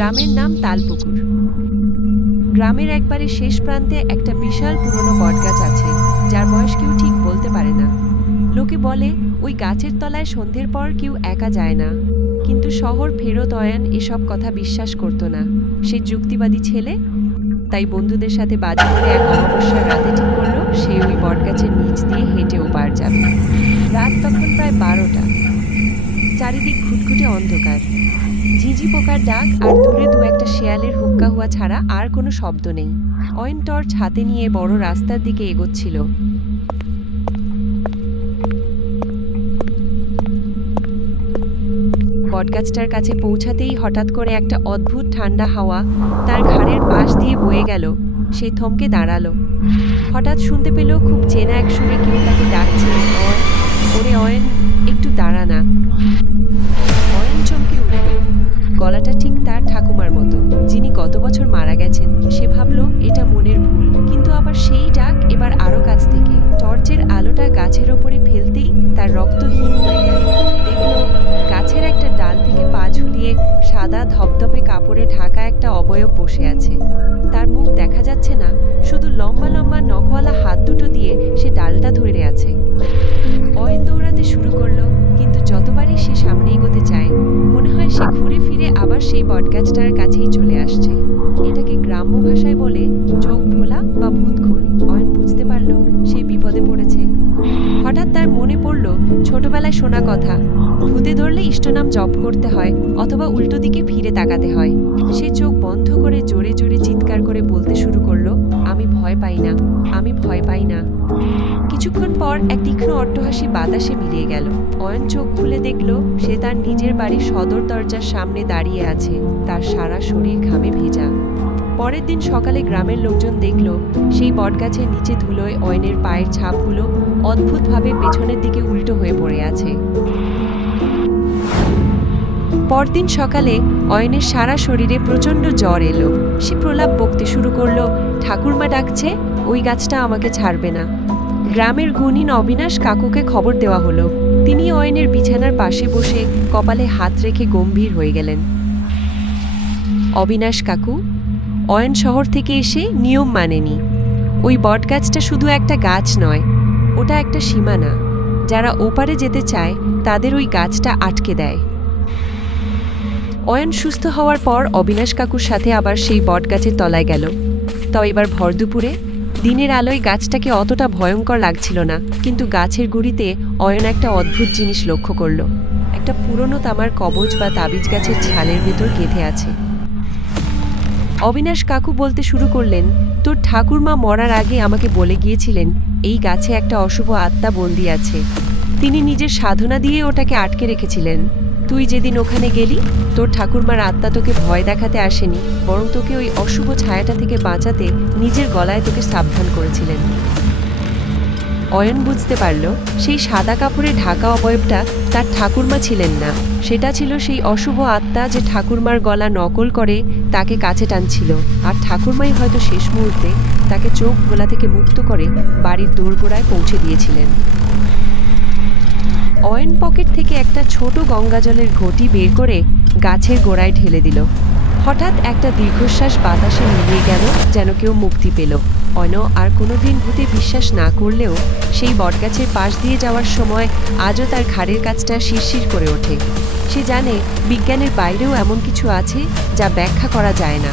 গ্রামের নাম তালপুকুর। গ্রামের একবারে শেষ প্রান্তে একটা বিশাল পুরনো বটগাছ আছে, যার বয়স কেউ ঠিক বলতে পারে না। লোকে বলে ওই গাছের তলায় সন্ধ্যের পর কেউ একা যায় না, কিন্তু শহর ফেরত অয়ন এসব কথা বিশ্বাস করত না। সে যুক্তিবাদী ছেলে, তাই বন্ধুদের সাথে বাজি করে এক অমাবস্যার রাতে ঠিক করলো সে ওই বটগাছের নিচ দিয়ে হেঁটে ওপার যাবে। রাত তখন প্রায় 12টা। চারিদিক ঘুটঘুটে অন্ধকার, ঝিঁঝি পোকার ডাক আর দূরে দু একটা শেয়ালের হুক্কা হুয়া ছাড়া আর কোনো শব্দ নেই। অয়ন টর্চ হাতে নিয়ে বড় রাস্তার দিকে এগোচ্ছিল। বটগাছটার কাছে পৌঁছাতেই হঠাৎ করে একটা অদ্ভুত ঠান্ডা হাওয়া তার ঘাড়ের পাশ দিয়ে বয়ে গেল। সে থমকে দাঁড়ালো। হঠাৎ শুনতে পেল খুব চেনা এক সুরে কেউ তাকে ডাকছে, অয়ন, ওরে অয়ন, একটু দাঁড়া না। অয়ন চমকে উঠল। গলাটা ঠিক তার ঠাকুমার মতো, যিনি গত বছর মারা গেছেন। সে ভাবল এটা মনের ভুল, কিন্তু আবার সেই ডাক এবার আরো কাছ থেকে। টর্চের আলোটা গাছের ওপরে ফেলতেই তার রক্ত হিম হয়ে গেল। দেখল গাছের একটা ডাল থেকে পা ঝুলিয়ে সাদা ধপধপে কাপড়ে ঢাকা একটা অবয়ব বসে আছে। তার মুখ দেখা যাচ্ছে না, শুধু লম্বা লম্বা নখওয়ালা হাত দুটো দিয়ে সে ডালটা ধরে আছে। অয়ন দৌড়াতে শুরু করলো, কিন্তু যতবারই সে সামনে এগোতে চায় মনে হয় সে ঘুরে ফিরে আবার সেই বটগাছটার কাছেই চলে আসছে। এটাকে গ্রাম্য ভাষায় বলে চোখ ভোলা বা ভূতখোল। অয়ন বুঝতে পারল সে বিপদে পড়েছে। হঠাৎ তার মনে পড়ল ছোটবেলায় শোনা কথা, ভূতে ধরলে ইষ্টনাম জপ করতে হয় অথবা উল্টো দিকে ফিরে তাকাতে হয়। সে চোখ বন্ধ করে জোরে জোরে চিৎকার করে বলতে শুরু করলো, আমি ভয় পাই না, আমি ভয় পাই না। কিছুক্ষণ পর এক তীক্ষ্ণ অট্টহাসি বাতাসে মিলিয়ে গেল। অয়ন চোখ খুলে দেখল সে তার নিজের বাড়ির সদর দরজার সামনে দাঁড়িয়ে আছে, তার সারা শরীর ঘামে ভেজা। পরের দিন সকালে গ্রামের লোকজন দেখল সেই বটগাছের নিচে ধুলোয় অয়নের পায়ের ছাপগুলো অদ্ভুতভাবে পেছনের দিকে উল্টো হয়ে পড়ে আছে। পরদিন সকালে অয়নের সারা শরীরে প্রচণ্ড জ্বর এলো। সে প্রলাপ বকতে শুরু করলো, ঠাকুরমা ডাকছে, ওই গাছটা আমাকে ছাড়বে না। গ্রামের গুণী অবিনাশ কাকুকে খবর দেওয়া হলো। তিনি অয়নের বিছানার পাশে বসে কপালে হাত রেখে গম্ভীর হয়ে গেলেন। অবিনাশ কাকু, অয়ন শহর থেকে এসে নিয়ম মানেনি। ওই বটগাছটা শুধু একটা গাছ নয়, ওটা একটা সীমানা। যারা ওপারে যেতে চায় তাদের ওই গাছটা আটকে দেয়। অয়ন সুস্থ হওয়ার পর অবিনাশ কাকুর সাথে আবার সেই বটগাছের তলায় গেল। তাও এবার ভর দুপুরে। দিনের আলোয় গাছটাকে অতটা ভয়ঙ্কর লাগছিল না, কিন্তু গাছের গুঁড়িতে অয়ন একটা অদ্ভুত জিনিস লক্ষ্য করল। একটা পুরনো তামার কবজ বা তাবিজ গাছের ছালের ভেতর গেঁথে আছে। অবিনাশ কাকু বলতে শুরু করলেন, তোর ঠাকুরমা মরার আগে আমাকে বলে গিয়েছিলেন এই গাছে একটা অশুভ আত্মা বন্দী আছে। তিনি নিজের সাধনা দিয়ে ওটাকে আটকে রেখেছিলেন। তুই যেদিন ওখানে গেলি, তোর ঠাকুরমার আত্মা তোকে ভয় দেখাতে আসেনি, বরং তোকে ওই অশুভ ছায়াটা থেকে বাঁচাতে নিজের গলায় তোকে সাবধান করেছিলেন। অয়ন বুঝতে পারল সেই সাদা কাপড়ে ঢাকা অবয়বটা তার ঠাকুরমা ছিলেন না, সেটা ছিল সেই অশুভ আত্মা যে ঠাকুরমার গলা নকল করে তাকে কাছে টানছিল। আর ঠাকুরমাই হয়তো শেষ মুহূর্তে তাকে চোখ ভোলা থেকে মুক্ত করে বাড়ির দোরগোড়ায় পৌঁছে দিয়েছিলেন। অয়ন পকেট থেকে একটা ছোট গঙ্গা জলের ঘটি বের করে গাছের গোড়ায় ঢেলে দিল। হঠাৎ একটা দীর্ঘশ্বাস বাতাসে মিলিয়ে গেল, যেন কেউ মুক্তি পেল। অয়ন আর কোনোদিন ভূতে বিশ্বাস না করলেও সেই বটগাছের পাশ দিয়ে যাওয়ার সময় আজও তার ঘাড়ের কাছটা শিরশির করে ওঠে। সে জানে বিজ্ঞানের বাইরেও এমন কিছু আছে যা ব্যাখ্যা করা যায় না।